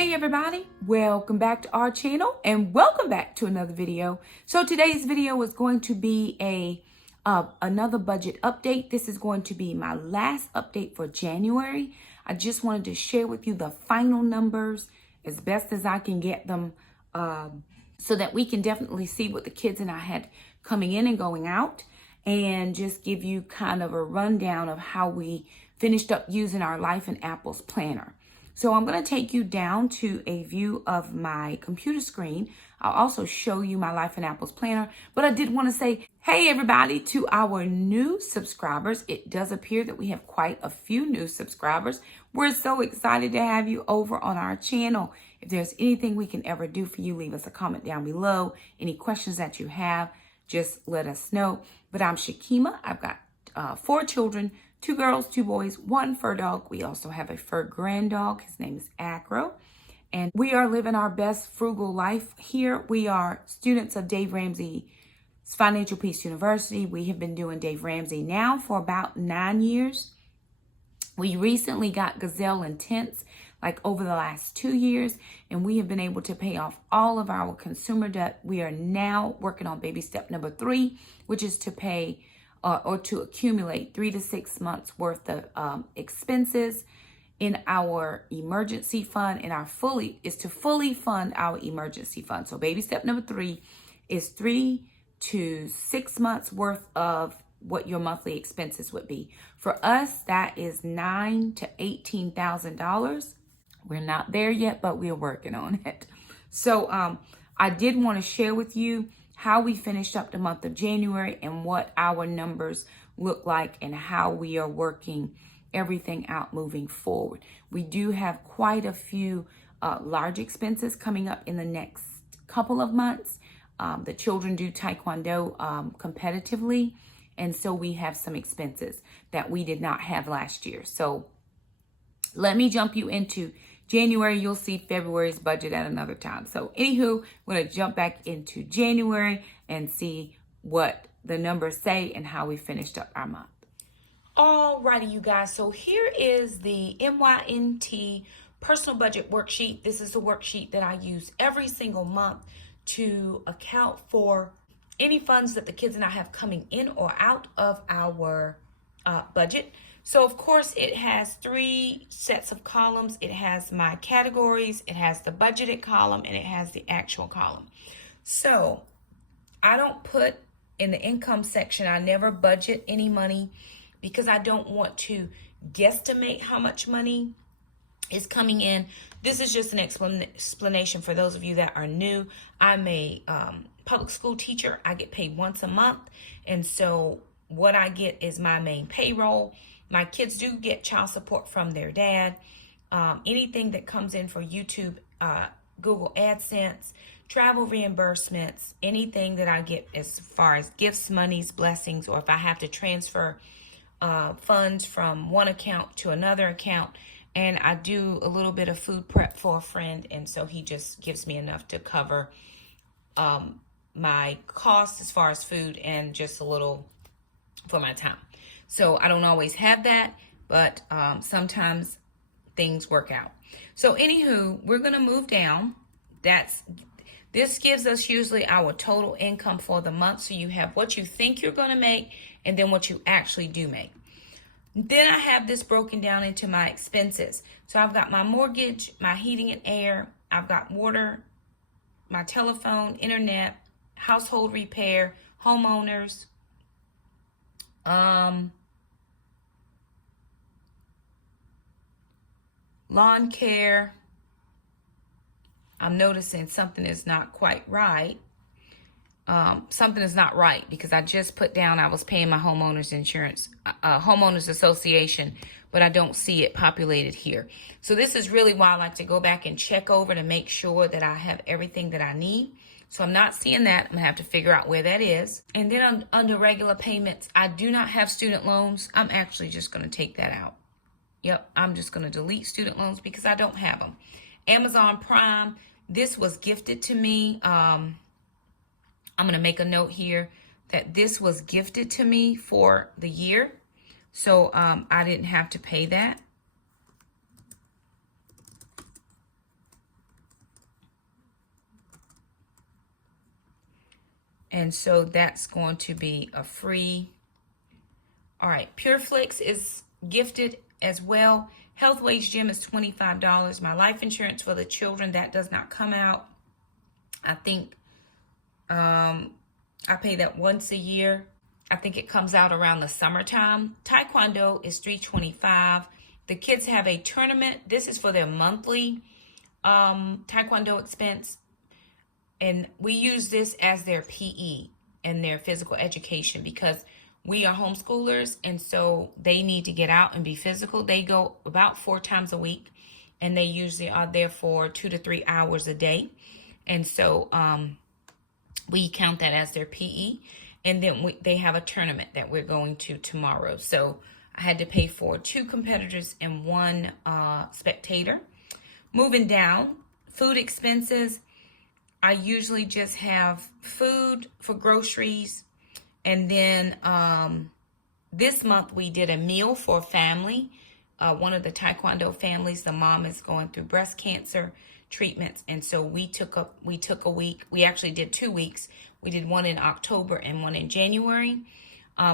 Hey everybody, welcome back to our channel and welcome back to another video. So today's video is going to be another budget update. This is going to be my last update for January. I just wanted to share with you the final numbers as best as I can get them, so that we can definitely see what the kids and I had coming in and going out, and just give you kind of a rundown of how we finished up using our Life in Apples planner. So I'm going to take you down to a view of my computer screen. I'll also show you my Life in Apples planner, but I did want to say, hey everybody, to our new subscribers. It does appear that we have quite a few new subscribers. We're so excited to have you over on our channel. If there's anything we can ever do for you, leave us a comment down below. Any questions that you have, just let us know. But I'm Shakema. I've got 4 children, 2 girls, 2 boys, 1 fur dog. We also have a fur grand dog. His name is Acro. And we are living our best frugal life here. We are students of Dave Ramsey's Financial Peace University. We have been doing Dave Ramsey now for about 9 years. We recently got Gazelle Intense like over the last 2 years, and we have been able to pay off all of our consumer debt. We are now working on baby step number 3, which is to pay or to accumulate 3 to 6 months worth of expenses in our emergency fund, and to fully fund our emergency fund. So baby step number 3 is 3 to 6 months worth of what your monthly expenses would be. For us, that is $9,000 to $18,000. We're not there yet, but we're working on it. So I did want to share with you how we finished up the month of January and what our numbers look like and how we are working everything out moving forward. We do have quite a few large expenses coming up in the next couple of months. The children do Taekwondo competitively, and so we have some expenses that we did not have last year. So let me jump you into January. You'll see February's budget at another time. So anywho, we're going to jump back into January and see what the numbers say and how we finished up our month. Alrighty, you guys. So here is the MYNT personal budget worksheet. This is a worksheet that I use every single month to account for any funds that the kids and I have coming in or out of our budget. So of course it has 3 sets of columns. It has my categories, it has the budgeted column, and it has the actual column. So I don't put in the income section, I never budget any money because I don't want to guesstimate how much money is coming in. This is just an explanation for those of you that are new. I'm a public school teacher. I get paid once a month, and so what I get is my main payroll. My kids do get child support from their dad. Anything that comes in for YouTube, Google AdSense, travel reimbursements, anything that I get as far as gifts, monies, blessings, or if I have to transfer funds from one account to another account. And I do a little bit of food prep for a friend, and so he just gives me enough to cover my costs as far as food and just a little for my time. So I don't always have that, but sometimes things work out. So anywho, we're going to move down. This gives us usually our total income for the month. So you have what you think you're going to make and then what you actually do make. Then I have this broken down into my expenses. So I've got my mortgage, my heating and air, I've got water, my telephone, internet, household repair, homeowners, lawn care. I'm noticing something is not quite right. Something is not right because I just put down I was paying my homeowner's insurance, homeowners association, but I don't see it populated here. So this is really why I like to go back and check over to make sure that I have everything that I need. So I'm not seeing that. I'm gonna have to figure out where that is. And then under regular payments, I do not have student loans. I'm actually just gonna take that out. Yep, I'm just gonna delete student loans because I don't have them. Amazon Prime, this was gifted to me. I'm gonna make a note here that this was gifted to me for the year. So I didn't have to pay that. And so that's going to be a free. All right, PureFlix is gifted as well. Health Wage Gym is $25. My life insurance for the children, that does not come out. I think I pay that once a year. I think it comes out around the summertime. Taekwondo is $325. The kids have a tournament. This is for their monthly Taekwondo expense. And we use this as their PE and their physical education because we are homeschoolers, and so they need to get out and be physical. They go about 4 times a week, and they usually are there for 2 to 3 hours a day. And so we count that as their PE. And then they have a tournament that we're going to tomorrow. So I had to pay for 2 competitors and 1 spectator. Moving down, food expenses. I usually just have food for groceries. And then this month we did a meal for a family. One of the Taekwondo families, the mom is going through breast cancer treatments. And so we took a week. We actually did 2 weeks. We did one in October and one in January.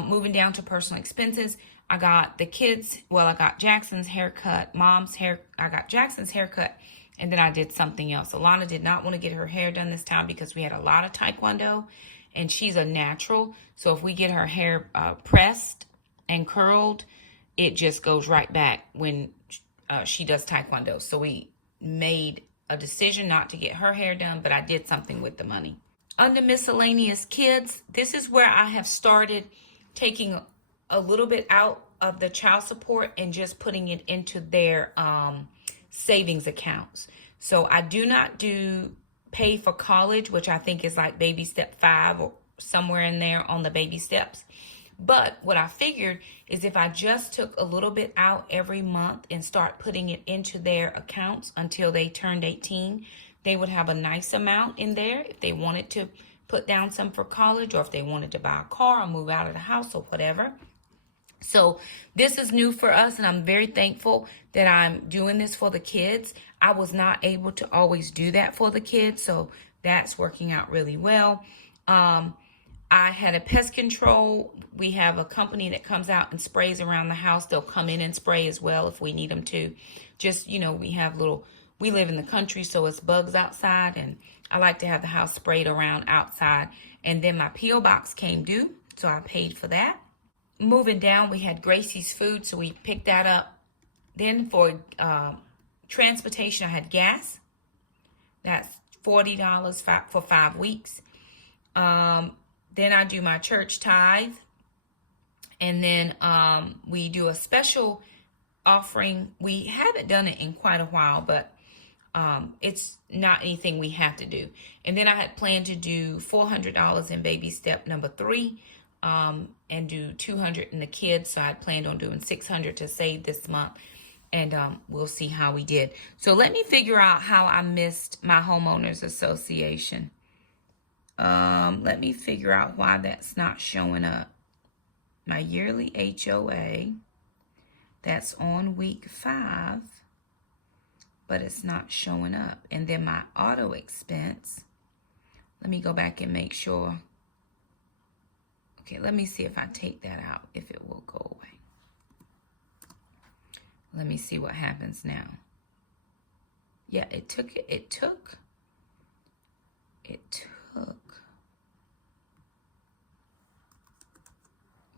Moving down to personal expenses, I got the kids. Well, I got Jackson's haircut, I got Jackson's haircut, and then I did something else. Alana did not want to get her hair done this time because we had a lot of Taekwondo, and she's a natural. So if we get her hair pressed and curled, it just goes right back when she does Taekwondo. So we made a decision not to get her hair done, but I did something with the money. Under miscellaneous kids, this is where I have started taking a little bit out of the child support and just putting it into their savings accounts. So I do not do pay for college, which I think is like baby step 5 or somewhere in there on the baby steps. But what I figured is if I just took a little bit out every month and start putting it into their accounts until they turned 18, they would have a nice amount in there if they wanted to put down some for college, or if they wanted to buy a car or move out of the house or whatever. So this is new for us, and I'm very thankful that I'm doing this for the kids. I was not able to always do that for the kids, so that's working out really well. I had a pest control. We have a company that comes out and sprays around the house. They'll come in and spray as well if we need them to. Just, we live in the country, so it's bugs outside, and I like to have the house sprayed around outside. And then my P.O. box came due, so I paid for that. Moving down, we had Gracie's food, so we picked that up. Then for transportation, I had gas. That's $40 for 5 weeks. Then I do my church tithe. And then we do a special offering. We haven't done it in quite a while, but it's not anything we have to do. And then I had planned to do $400 in baby step number 3 and do $200 in the kids. So I had planned on doing $600 to save this month. And we'll see how we did. So let me figure out how I missed my homeowners association. Let me figure out why that's not showing up. My yearly HOA, that's on week 5, but it's not showing up. And then my auto expense, let me go back and make sure. Okay, let me see if I take that out, if it will go away. Let me see what happens now. Yeah, it took,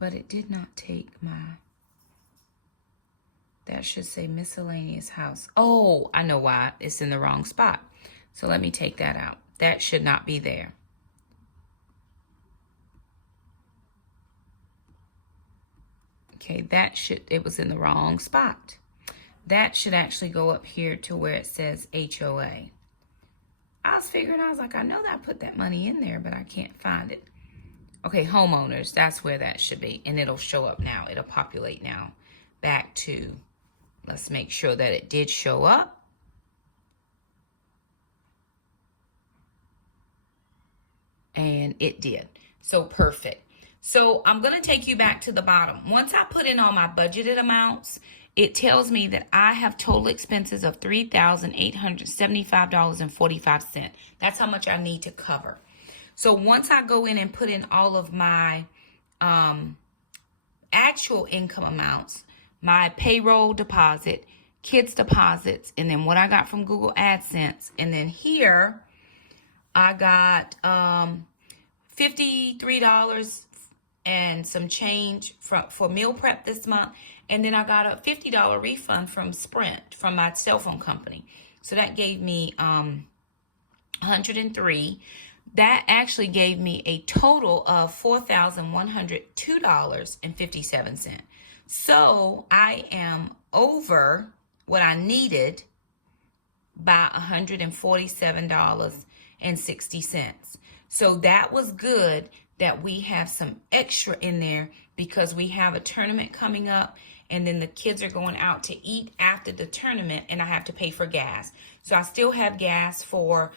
but it did not take that should say miscellaneous house. Oh, I know why. It's in the wrong spot. So let me take that out. That should not be there. Okay, it was in the wrong spot. That should actually go up here to where it says HOA. I was like, I know that I put that money in there, but I can't find it. Okay, homeowners, that's where that should be. And it'll show up now. It'll populate now. Back to, let's make sure that it did show up. And it did. So perfect. So I'm going to take you back to the bottom. Once I put in all my budgeted amounts, it tells me that I have total expenses of $3,875.45. That's how much I need to cover. So once I go in and put in all of my actual income amounts, my payroll deposit, kids deposits, and then what I got from Google AdSense, and then here I got $53 and some change for meal prep this month, and then I got a $50 refund from Sprint, from my cell phone company. So that gave me 103. That actually gave me a total of $4,102.57. So I am over what I needed by $147.60. So that was good that we have some extra in there, because we have a tournament coming up, and then the kids are going out to eat after the tournament, and I have to pay for gas. So I still have gas for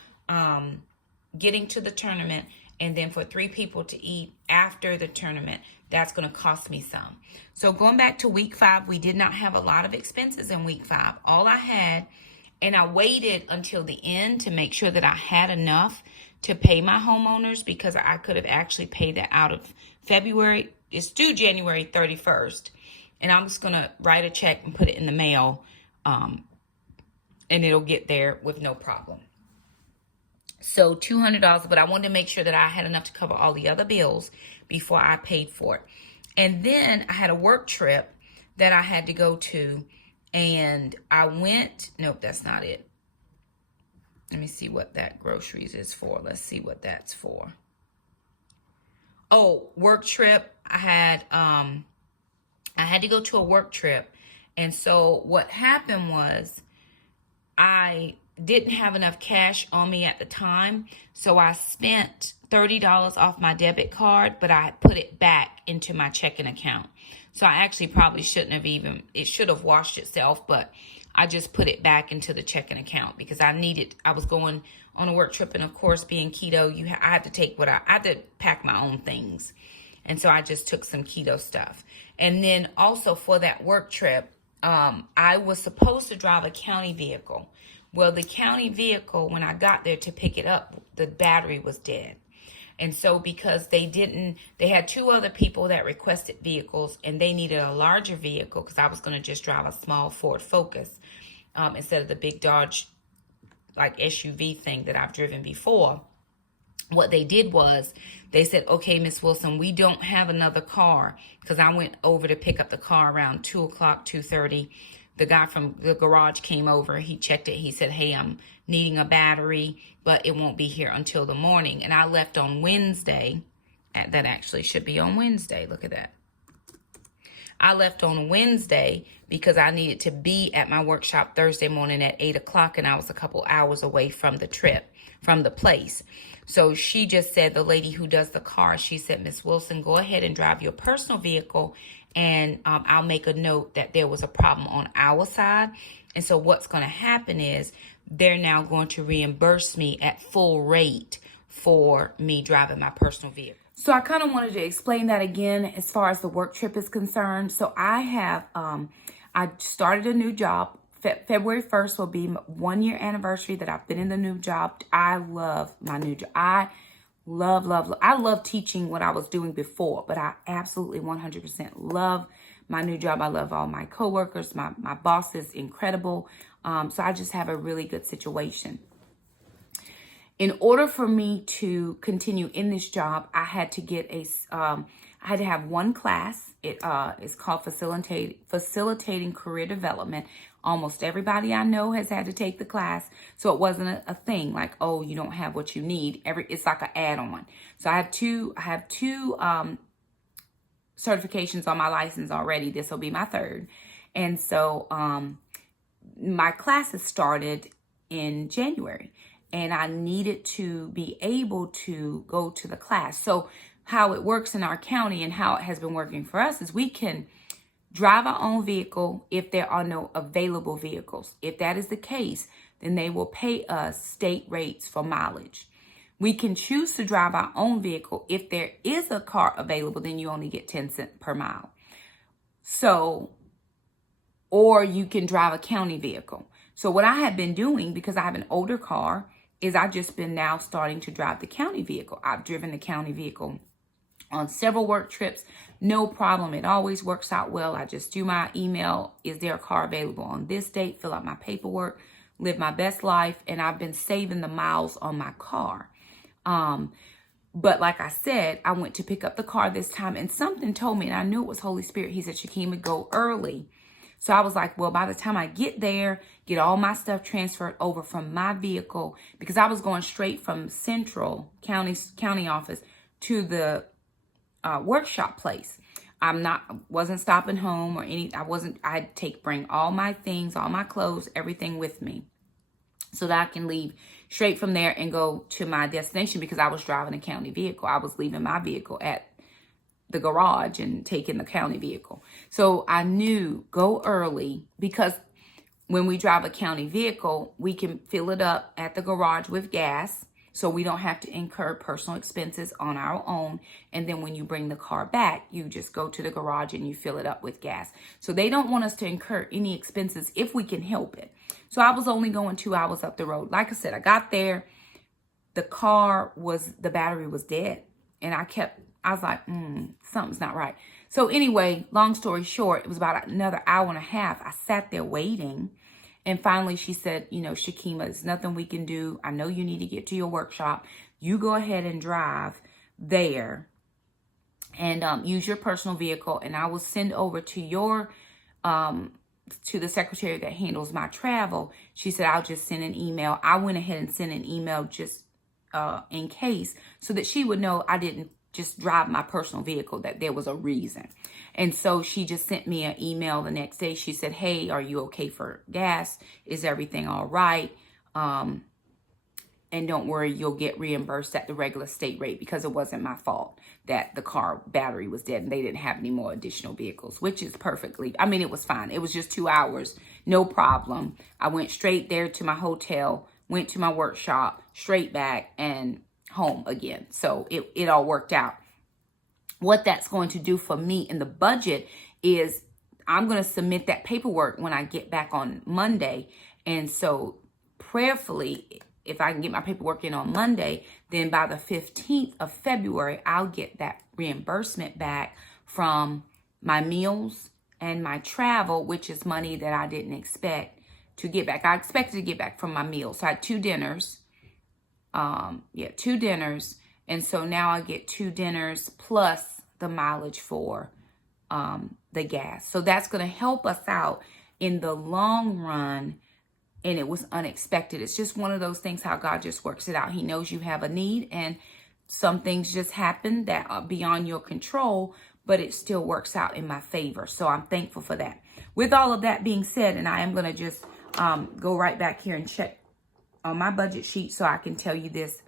getting to the tournament, and then for 3 people to eat after the tournament, that's going to cost me some. So going back to week 5, we did not have a lot of expenses in week 5. All I had, and I waited until the end to make sure that I had enough to pay my homeowners, because I could have actually paid that out of February. It's due January 31st. And I'm just going to write a check and put it in the mail, and it'll get there with no problem. So $200, but I wanted to make sure that I had enough to cover all the other bills before I paid for it. And then I had a work trip that I had to go to, and I went, nope, that's not it. Let me see what that groceries is for. Let's see what that's for. Oh, work trip. I had to go to a work trip. And so what happened was I didn't have enough cash on me at the time. So I spent $30 off my debit card, but I put it back into my checking account. So I actually probably shouldn't have it should have washed itself, but I just put it back into the checking account because I was going on a work trip, and of course, being keto, I had to take I had to pack my own things. And so I just took some keto stuff. And then also for that work trip, I was supposed to drive a county vehicle. Well, the county vehicle, when I got there to pick it up, the battery was dead. And so because they had 2 other people that requested vehicles, and they needed a larger vehicle because I was going to just drive a small Ford Focus instead of the big Dodge like SUV thing that I've driven before. What they did was they said, okay, Miss Wilson, we don't have another car, because I went over to pick up the car around 2 o'clock, 2:30. The guy from the garage came over. He checked it. He said, hey, I'm needing a battery, but it won't be here until the morning. And I left on Wednesday. That actually should be on Wednesday. Look at that. I left on Wednesday because I needed to be at my workshop Thursday morning at 8 o'clock, and I was a couple hours away from the trip, from the place. So she just said, the lady who does the car, she said, Miss Wilson, go ahead and drive your personal vehicle, and I'll make a note that there was a problem on our side. And so what's going to happen is they're now going to reimburse me at full rate for me driving my personal vehicle. So I kind of wanted to explain that again as far as the work trip is concerned. So I have, I started a new job. February 1st will be 1 year anniversary that I've been in the new job. I love my new job. I love teaching what I was doing before, but I absolutely 100% love my new job. I love all my coworkers. My boss is incredible. So I just have a really good situation. In order for me to continue in this job, I had to get I had to have one class. It is called Facilitating Career Development. Almost everybody I know has had to take the class. So it wasn't a thing like, oh, you don't have what you need. It's like an add-on. So I have two certifications on my license already. This will be my 3rd. And so my classes started in January, and I needed to be able to go to the class. So how it works in our county and how it has been working for us is we can drive our own vehicle if there are no available vehicles. If that is the case, then they will pay us state rates for mileage. We can choose to drive our own vehicle. If there is a car available, then you only get 10 cents per mile. So, or you can drive a county vehicle. So what I have been doing, because I have an older car is I just been now starting to drive the county vehicle. I've driven the county vehicle on several work trips. No problem. It always works out well. I just do my email. Is there a car available on this date? Fill out my paperwork, live my best life. And I've been saving the miles on my car. But like I said, I went to pick up the car this time and something told me, and I knew it was Holy Spirit. He said, Shakema, go early. So I was like, well, by the time I get there, get all my stuff transferred over from my vehicle, because I was going straight from Central County office to the workshop place. Wasn't stopping home or any, I'd bring all my things, all my clothes, everything with me, so that I can leave straight from there and go to my destination, because I was driving a county vehicle. I was leaving my vehicle at the garage and taking the county vehicle. So I knew go early, because when we drive a county vehicle, we can fill it up at the garage with gas, so we don't have to incur personal expenses on our own. And then when you bring the car back, you just go to the garage and you fill it up with gas. So they don't want us to incur any expenses if we can help it. So I was only going 2 hours up the road. Like I said, I got there, the battery was dead. And I was like, something's not right. So anyway, long story short, it was about another hour and a half. I sat there waiting. And finally she said, Shakema, there's nothing we can do. I know you need to get to your workshop. You go ahead and drive there and use your personal vehicle. And I will send over to your, to the secretary that handles my travel. She said, I'll just send an email. I went ahead and sent an email just in case, so that she would know I didn't just drive my personal vehicle, that there was a reason. And so she just sent me an email the next day. She said, hey, are you okay for gas? Is everything all right? And don't worry, you'll get reimbursed at the regular state rate, because it wasn't my fault that the car battery was dead and they didn't have any more additional vehicles, which is it was fine. It was just 2 hours, no problem. I went straight there to my hotel, went to my workshop, straight back and home again. So it all worked out. What that's going to do for me in the budget is I'm going to submit that paperwork when I get back on Monday. And so prayerfully, if I can get my paperwork in on Monday, then by the 15th of February, I'll get that reimbursement back from my meals and my travel, which is money that I didn't expect to get back. I expected to get back from my meals. So I had 2 dinners. 2 dinners. And so now I get 2 dinners plus the mileage for the gas. So that's going to help us out in the long run. And it was unexpected. It's just one of those things, how God just works it out. He knows you have a need, and some things just happen that are beyond your control, but it still works out in my favor. So I'm thankful for that. With all of that being said, and I am going to just go right back here and check on my budget sheet so I can tell you this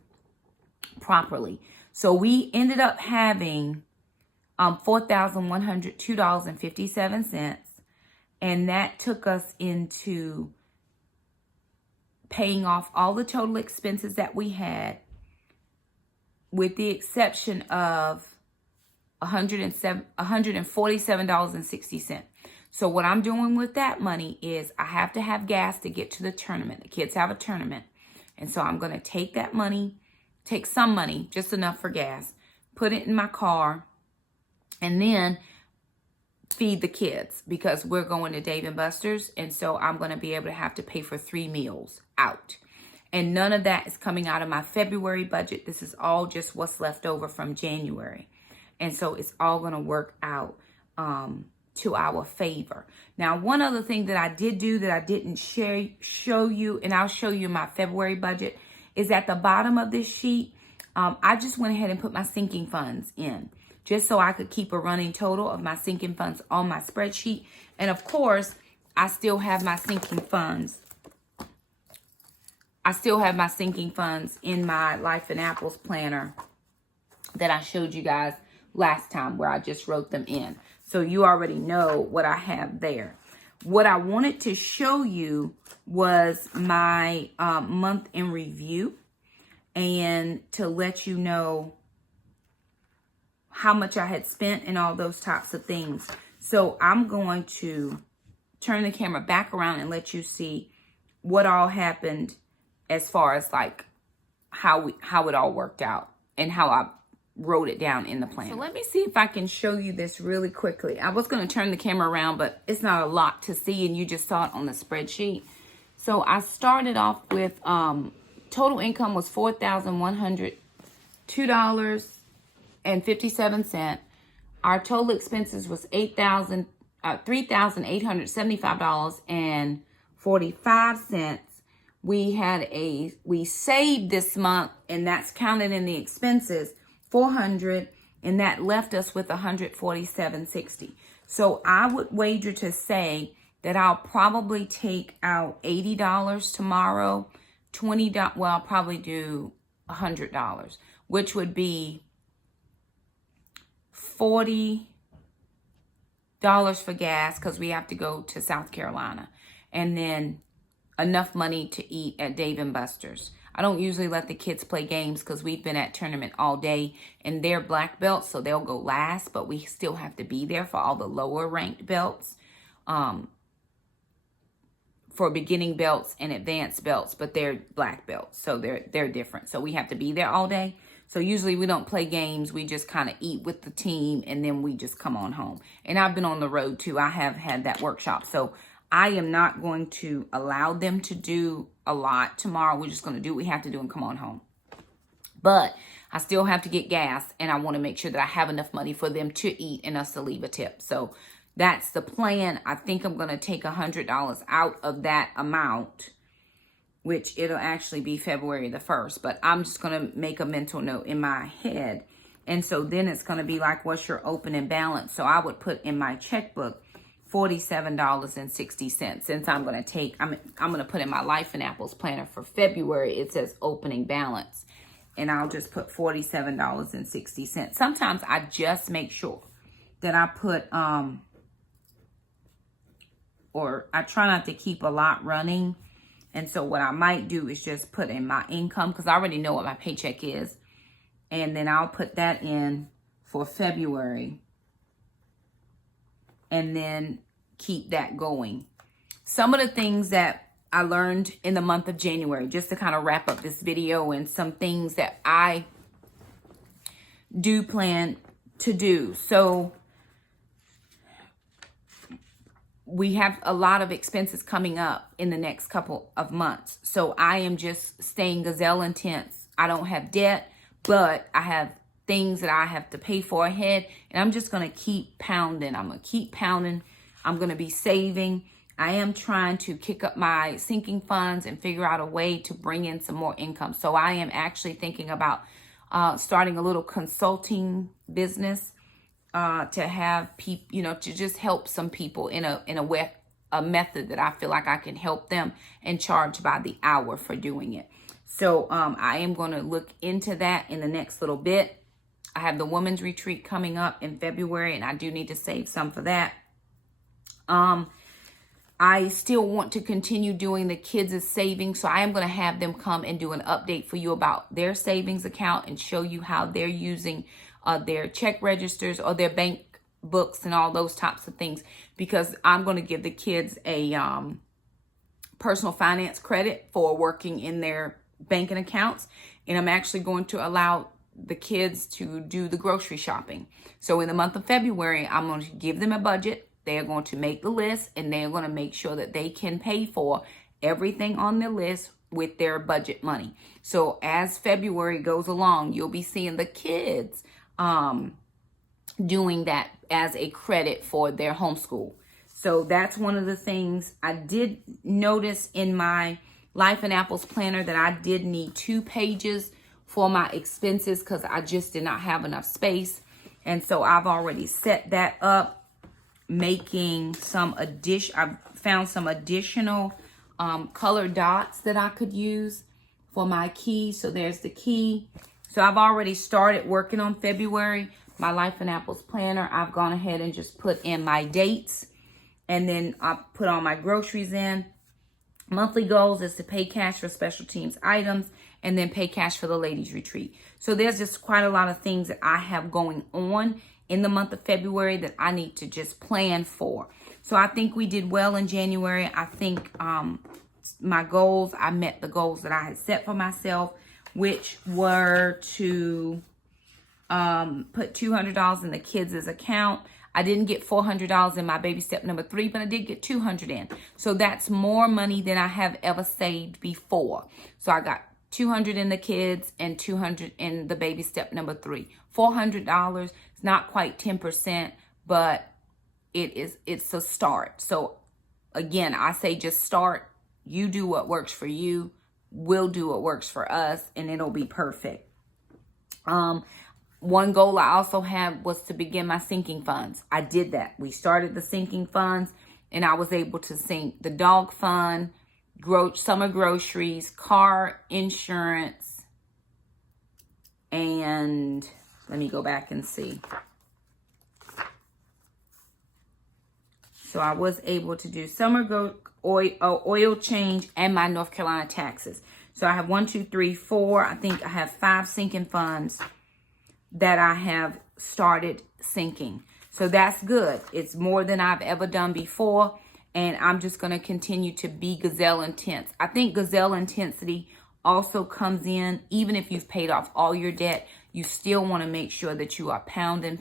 properly. So we ended up having $4,102.57, and that took us into paying off all the total expenses that we had, with the exception of $147.60. So what I'm doing with that money is I have to have gas to get to the tournament. The kids have a tournament. And so I'm going to take that money, take some money, just enough for gas, put it in my car, and then feed the kids, because we're going to Dave & Buster's. And so I'm going to be able to have to pay for 3 meals out. And none of that is coming out of my February budget. This is all just what's left over from January. And so it's all going to work out to our favor. Now, one other thing that I did do that I didn't show you, and I'll show you my February budget, is at the bottom of this sheet. I just went ahead and put my sinking funds in, just so I could keep a running total of my sinking funds on my spreadsheet. And of course, I still have my sinking funds. I still have my sinking funds in my Life in Apples planner that I showed you guys last time, where I just wrote them in. So you already know what I have there. What I wanted to show you was my month in review, and to let you know how much I had spent and all those types of things. So I'm going to turn the camera back around and let you see what all happened as far as like how it all worked out and how I wrote it down in the plan. So let me see if I can show you this really quickly. I was going to turn the camera around, but it's not a lot to see, and you just saw it on the spreadsheet. So I started off with total income was $4,102.57. Our total expenses was $3,875.45. We saved this month, and that's counted in the expenses, $400, and that left us with $147.60. So I would wager to say that I'll probably take out $80 tomorrow, $20, well, I'll probably do $100, which would be $40 for gas because we have to go to South Carolina, and then enough money to eat at Dave & Buster's. I don't usually let the kids play games because we've been at tournament all day, and they're black belts, so they'll go last, but we still have to be there for all the lower ranked belts, for beginning belts and advanced belts, but they're black belts, so they're different. So we have to be there all day. So usually we don't play games. We just kind of eat with the team, and then we just come on home. And I've been on the road too. I have had that workshop. So I am not going to allow them to do a lot tomorrow. We're just going to do what we have to do and come on home. But I still have to get gas, and I want to make sure that I have enough money for them to eat and us to leave a tip. So that's the plan. I think I'm going to take $100 out of that amount, which it'll actually be February the 1st. But I'm just going to make a mental note in my head. And so then it's going to be like, what's your opening balance? So I would put in my checkbook $47.60. Since I'm going to take, I'm going to put in my Life and Apples planner for February. It says opening balance. And I'll just put $47.60. Sometimes I just make sure that I put, or I try not to keep a lot running. And so what I might do is just put in my income, because I already know what my paycheck is. And then I'll put that in for February. And then keep that going. Some of the things that I learned in the month of January, just to kind of wrap up this video, and some things that I do plan to do. So we have a lot of expenses coming up in the next couple of months. So I am just staying gazelle intense. I don't have debt, but I have things that I have to pay for ahead. And I'm just going to keep pounding. I'm going to keep pounding. I'm going to be saving. I am trying to kick up my sinking funds and figure out a way to bring in some more income. So I am actually thinking about starting a little consulting business to have people, to just help some people in a method that I feel like I can help them and charge by the hour for doing it. So I am going to look into that in the next little bit. I have the women's retreat coming up in February, and I do need to save some for that. I still want to continue doing the kids' savings, so I am going to have them come and do an update for you about their savings account and show you how they're using their check registers or their bank books and all those types of things, because I'm going to give the kids a personal finance credit for working in their banking accounts, and I'm actually going to allow the kids to do the grocery shopping. So in the month of February, I'm going to give them a budget. They're going to make the list, and they're going to make sure that they can pay for everything on their list with their budget money. So as February goes along, you'll be seeing the kids doing that as a credit for their homeschool. So that's one of the things I did notice in my Life and Apples planner, that I did need 2 pages for my expenses because I just did not have enough space. And so I've already set that up, making some I've found some additional colored dots that I could use for my key. So there's the key. So I've already started working on February. My Life and Apples planner, I've gone ahead and just put in my dates, and then I put all my groceries in. Monthly goals is to pay cash for special teams items, and then pay cash for the ladies retreat. So there's just quite a lot of things that I have going on in the month of February that I need to just plan for. So I think we did well in January. I think my goals, I met the goals that I had set for myself. which were to put $200 in the kids' account. I didn't get $400 in my baby step number 3, but I did get $200 in. So that's more money than I have ever saved before. So I got $200 in the kids and $200 in the baby step number 3. $400. It's not quite 10%, but it's a start. So again, I say just start. You do what works for you. We'll do what works for us, and it'll be perfect. One goal I also had was to begin my sinking funds. I did that. We started the sinking funds, and I was able to sink the dog fund, summer groceries, car insurance, and let me go back and see. So I was able to do summer oil change and my North Carolina taxes. So I have 1, 2, 3, 4. I think I have 5 sinking funds that I have started sinking. So that's good. It's more than I've ever done before. And I'm just going to continue to be gazelle intense. I think gazelle intensity also comes in, even if you've paid off all your debt, you still want to make sure that you are pounding.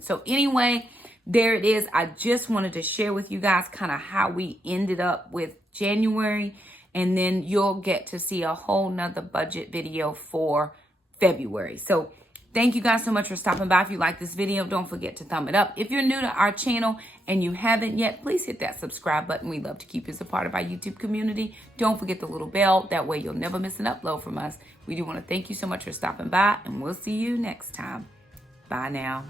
So anyway, there it is. I just wanted to share with you guys kind of how we ended up with January. And then you'll get to see a whole nother budget video for February. So thank you guys so much for stopping by. If you like this video, don't forget to thumb it up. If you're new to our channel and you haven't yet, please hit that subscribe button. We love to keep you as a part of our YouTube community. Don't forget the little bell. That way you'll never miss an upload from us. We do want to thank you so much for stopping by, and we'll see you next time. Bye now.